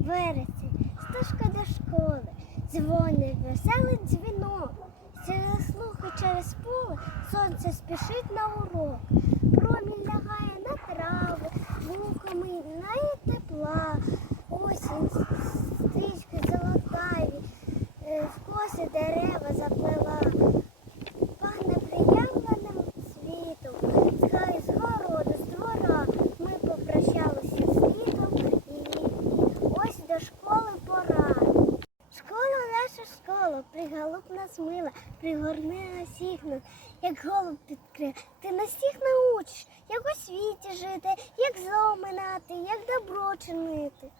вересень, стежка до школи, дзвонить веселий дзвінок. Через слухи через поле сонце спішить на урок. Промінь лягає на трави, вухами і тепла. Осінь стрічки золотаві, вкоси в Школа наша школа, приголуб нас мила, пригорни на всіх нас, як голуб підкрив. Ти нас всіх научиш, як у світі жити, як зло минати, як добро чинити.